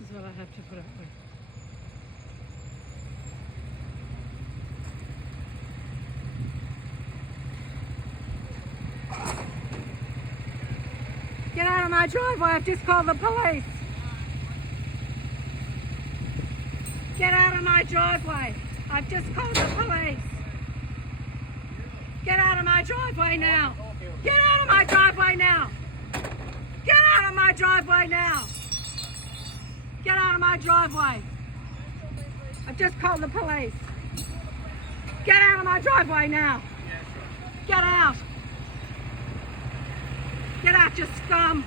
This is what I have to put up with. Get out of my driveway, I've just called the police. Get out of my driveway, I've just called the police. Get out of my driveway now. Get out of my driveway now. Get out of my driveway now. Get out of my driveway. I've just called the police. Get out of my driveway now. Get out. Get out, you scum.